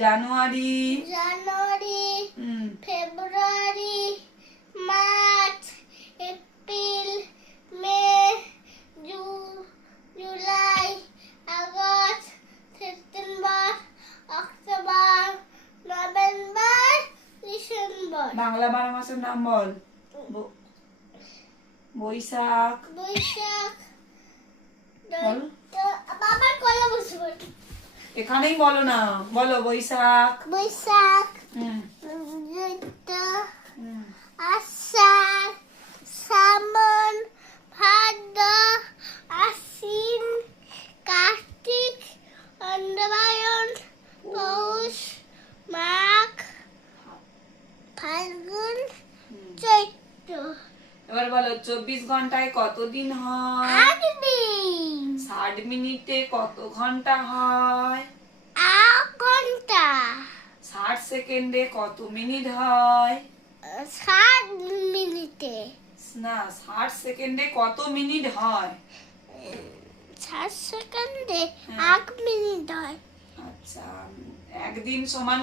জানুয়ারি, February, March, April, May, July, August, September, October, November, December. Bangla 12 মাসের নাম বল। বৈশাখ, বল। বাবার কোলে বসে বল। এখানেই বলো না, বলো বৈশাখ, জ্যৈষ্ঠ, আষাঢ়, শ্রাবণ, ভাদ্র, আশ্বিন, কার্তিক, অগ্রহায়ণ, পৌষ, মাঘ, ফাল্গুন, চৈত্র। এবার বলো 24 ঘন্টায় কত দিন হয়? 8 দিন। 60 মিনিটে কত ঘন্টা হয়? 8 ঘন্টা। 60 সেকেন্ডে কত মিনিট হয়? 60 মিনিটে। না, 60 সেকেন্ডে কত মিনিট হয়? 60 সেকেন্ডে হ্যাঁ। 8 মিনিট হয়। আচ্ছা, একদিন সমান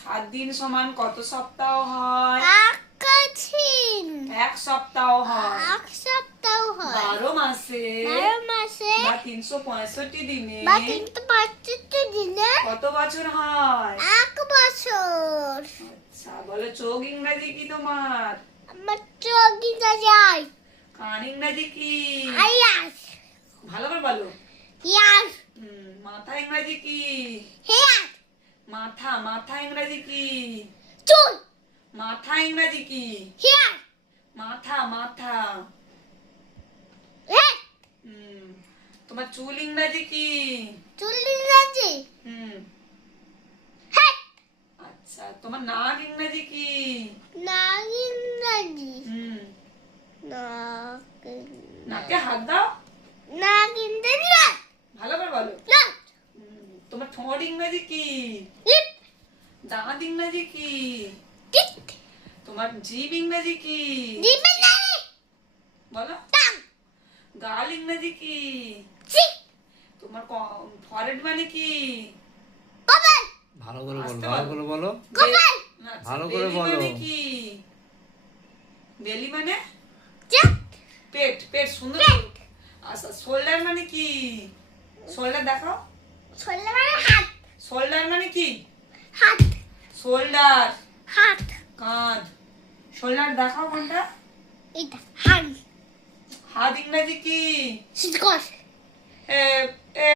7 দিন সমান কত সপ্তাহ হয়? 1 দিন। 1 সপ্তাহ হয়। 1 সপ্তাহ হয়। 12 মাসে 12 মাসে বা 365 দিনে বা 365 দিনে কত বছর হয়? 1 বছর। আচ্ছা, বলো চোখ ইংরেজি কি তোমার? আমার চোখ যায়। কান ইংরেজি কি? আইয়াস। ভালো করে বলো। ইয়াস। মাথা ইংরেজি কি? হেয়ার। মাথা ইংরেজি কি? চুল। মাথা ইংরেজি কি? হেয়ার। মাথা। হেড। তোমার চুল ইংরেজি কি? চুল ইংরেজি হেড। আচ্ছা, তোমার নাক ইংরেজি কি? নাক ইংরেজি নাকে হাত দাও। নাক ইংরেজি ভালো করে বলো। তোমার ঠোঁট ইংরেজি কি? লিপ। দাঁত ইংরেজি কি? টিথ। তোমার জিভ ইংরেজি কি? জিভ ইংরেজি বলো। টাং। গাল ইংরেজি কি? চিক। তোমার ফরেড মানে কি? কপাল। ভালো করে বলো। কপাল। ভালো করে বলো। মানে কি? বেলি মানে চেক। পেট সুন্দর। আচ্ছা, শোল্ডার মানে কি? শোল্ডার দেখাও। শোল্ডার মানে হাত। শোল্ডার মানে কি? হাত। শোল্ডার হাত। কাঁধ। শোল্ডার দেখাও কোনটা? এটা হাত। হাত ইংরেজি কি? সিটকস।